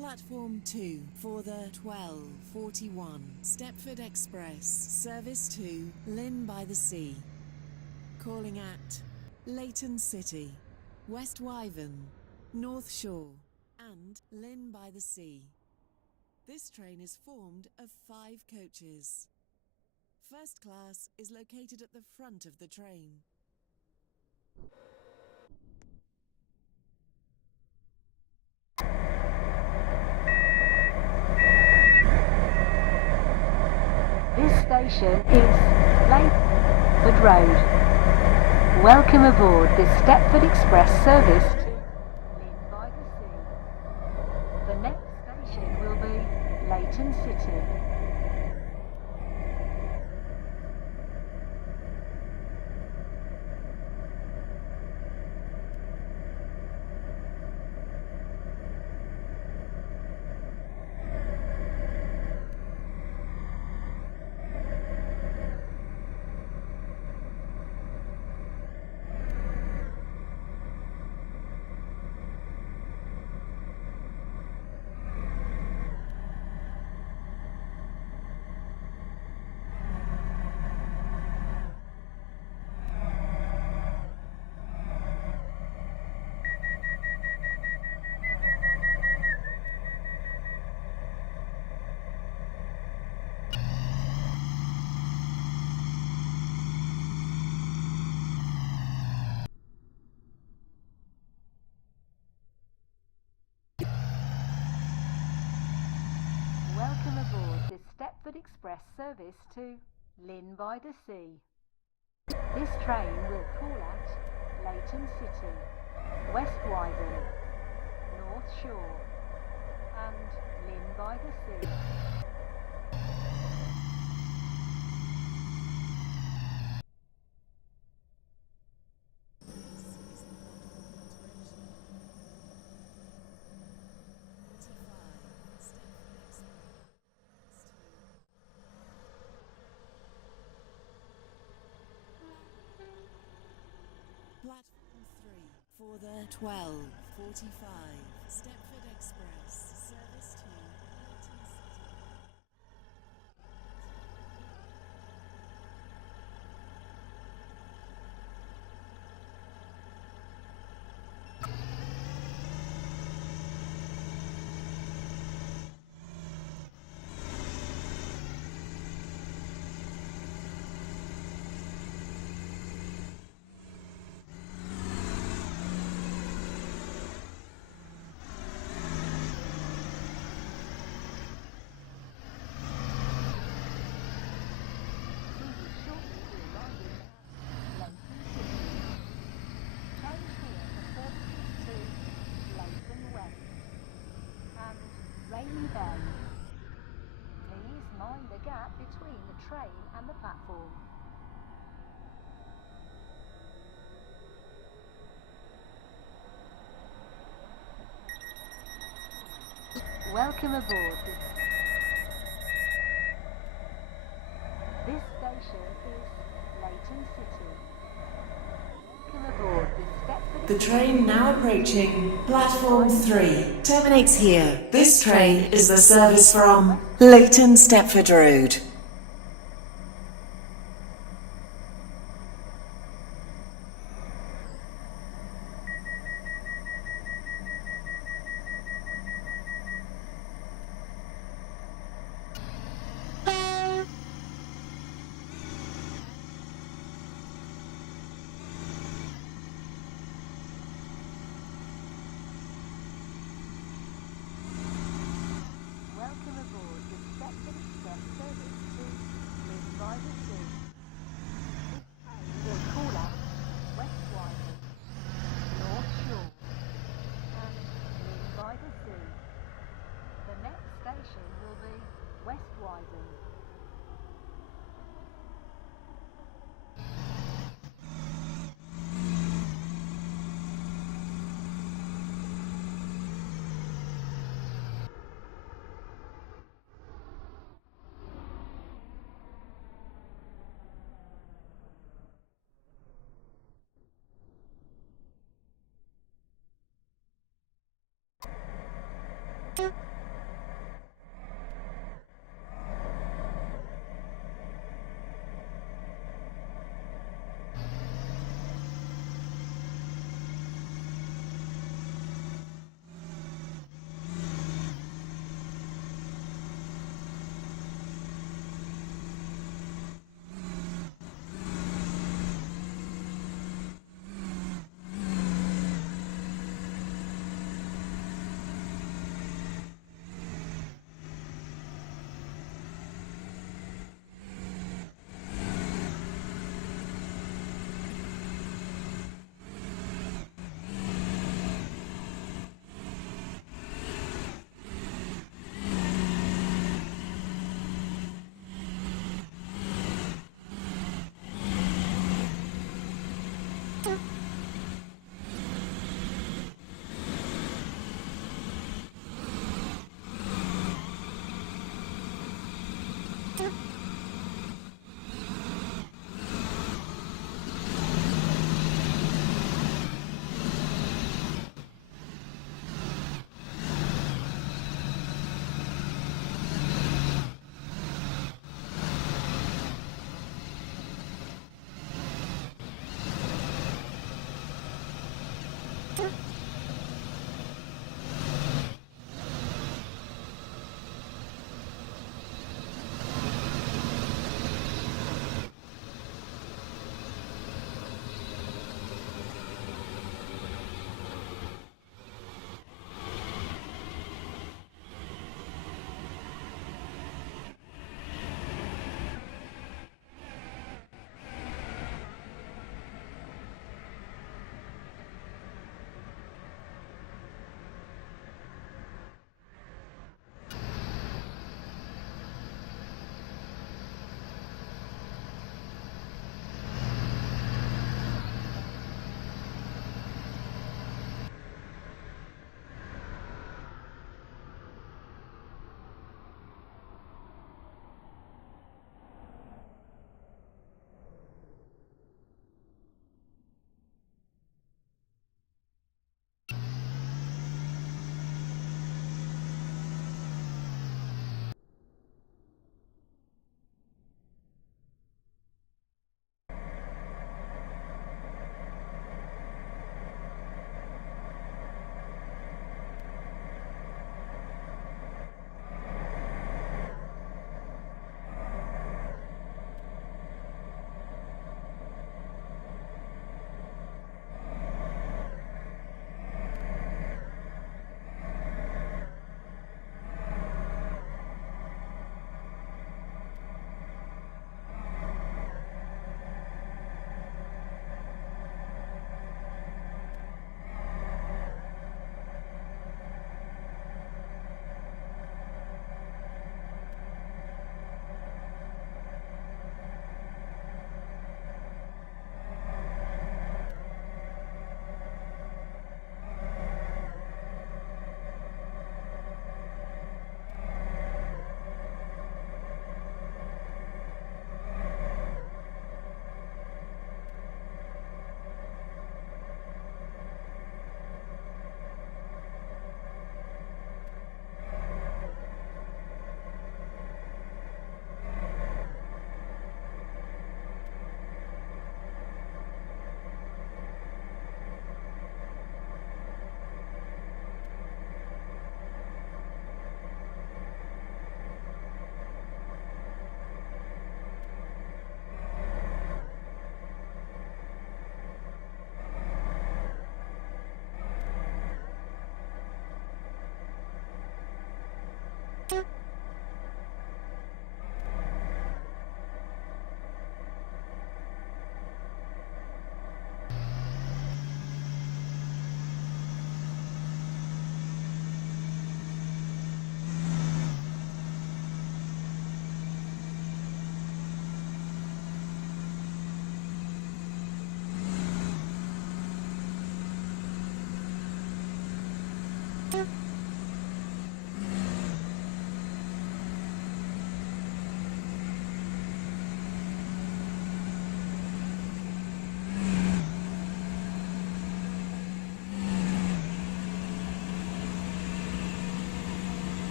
Platform 2 for the 12:41 Stepford Express service to Lynn by the Sea. Calling at Leighton City, West Wyvern, North Shore and Lynn by the Sea. This train is formed of 5 coaches. First class is located at the front of the train. This station is Stepford Road. Welcome aboard the Stepford Express service to Lynn by the Sea. The next station will be Leighton City. Welcome aboard the Stepford Express service to Lynn by the Sea. This train will call at Leighton City, West Wyvern, North Shore and Lynn by the Sea. Platform 3 for the 12:45 Stepford Express service to Leighton City. Please mind the gap between the train and the platform. Welcome aboard. This station is Leighton City. Welcome aboard the Stepford. The train now approaching Platform 3 terminates here. This train is the service from Leighton Stepford Road. Welcome aboard the Stepford Express service to Lynn by the Sea. This train will call at West Wyvern, North Shore and Lynn by the Sea. The next station will be West Wyvern.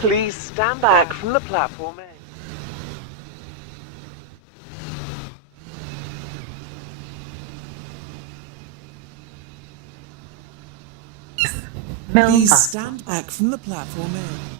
Please stand back from the platform edge. Please stand back from the platform edge.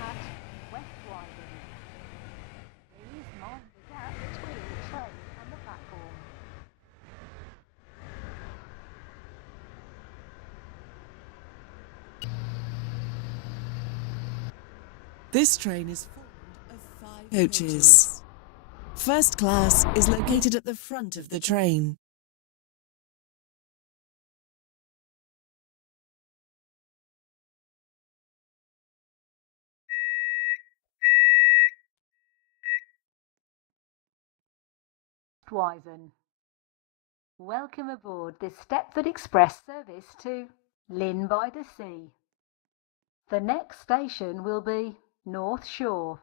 At Westwyvern. Please mind the gap between the train and the platform. This train is formed of 5 coaches. First class is located at the front of the train. Westwyvern. Welcome aboard the Stepford Express service to Lynn by the Sea. The next station will be North Shore.